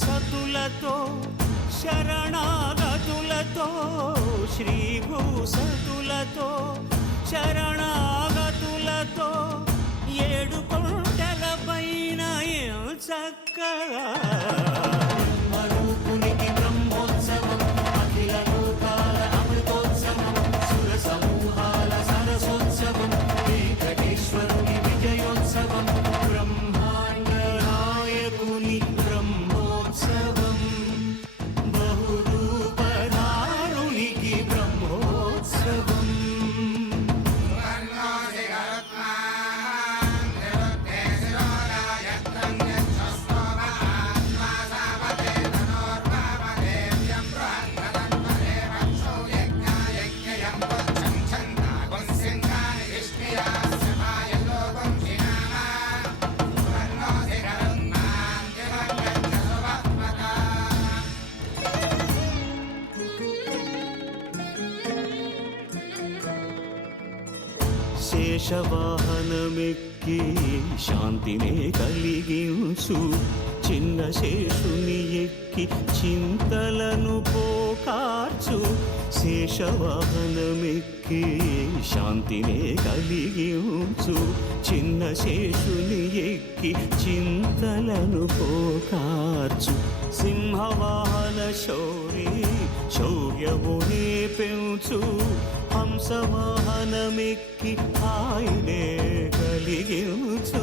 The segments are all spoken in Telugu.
సతులతో శరణాగతులతో శ్రీభూసతులతో శరణాగతులతో ఏడు కొండల పైన చక్కగా బ్రహ్మరూపునికి బ్రహ్మోత్సవం అఖిల లోకాల అమృతోత్సవం సుర సమూహాల సరసోత్సవం వెంకటేశ్వరుని విజయోత్సవం బ్రహ్మాండ నాయకుని బ్రహ్మోత్సవం బహురూపధారునికి బ్రహ్మోత్సవం శేషవాహనమెక్కి శాంతినే కలిగించు చిన్న శేషుని ఎక్కి చింతలను పోకార్చు శేషవాహనమెక్కి శాంతినే కలిగించు చిన్న శేషుని ఎక్కి చింతలను పోకార్చు సింహవాహన శౌర్యమునే పెంచు హంసవాహనమెక్కి ఆయనే కలిగించు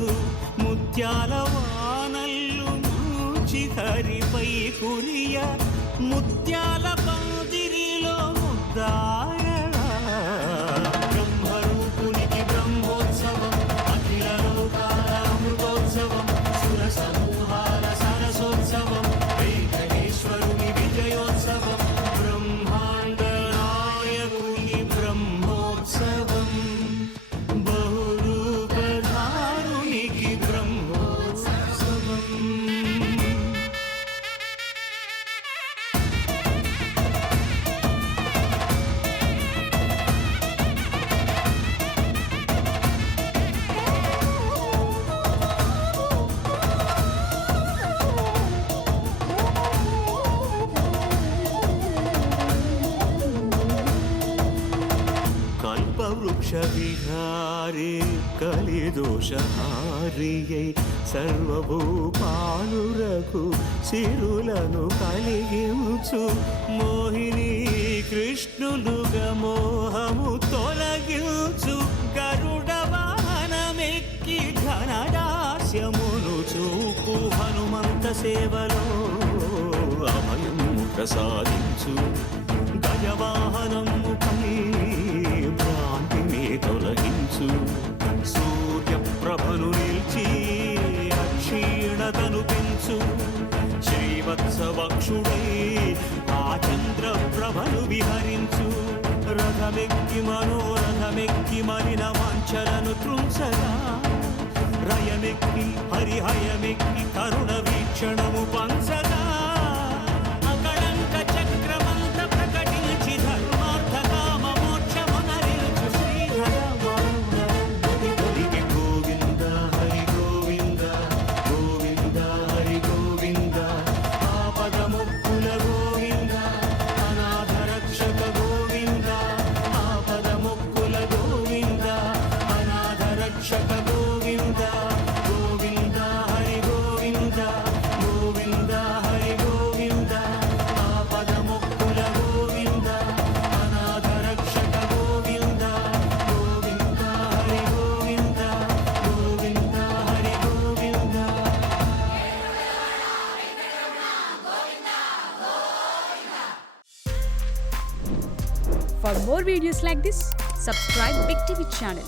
ముత్యాల వానల్లు మూచి హరిపై కురియ ముత్యాల పందిరిలో ముద్దాయలా బ్రహ్మరూపునికి బ్రహ్మోత్సవం అఖిల లోకాల అమృతోత్సవం సుర సమూహాల సరసోత్సవం వెంకటేశ్వరుని విజయోత్సవం బ్రహ్మాండ నాయకుని బ్రహ్మోత్సవం బహురూపధారునికి బ్రహ్మోత్సవం వృక్ష విహారే కలిదోషహారియై సర్వభూపాలురకు సిరులను కలిగించు మోహిని కృష్ణులుగా మోహము తొలగించు గరుడ వాహనమెక్కి ఘనదాస్యమును చూపు హనుమంత సేవలో అభయము ప్రసాదించు గజవాహనముపై భ్రాంతిని తొలగించు సూర్యప్రభను నిల్చి అక్షీణతను పెంచు శ్రీవత్సవక్షుడై ఆ చంద్రప్రభను విహరించు రథమెక్కి మనోరథమెక్కి మలిన వాంఛలను త్రుంచగా రయమెక్కి హరిహయమెక్కి కరుణ వీక్షణము పంచగా అకళంక చక్రమంత ప్రకటించి ధర్మార్థ కామ మోక్షమునరించు శ్రీధర గోవింద హరి గోవింద గోవింద హరి గోవింద ఆపద ముక్కుల గోవింద అనాథ రక్షక గోవింద ఆపద ముక్కుల గోవింద అనాథ రక్షక గోవింద గోవింద హరి గోవింద గోవింద హరి గోవింద ఆపద ముక్కుల గోవింద అనాథ రక్షక Govinda Govinda Hari Govinda Govinda Hari Govinda. For more videos like this, subscribe Big TV channel.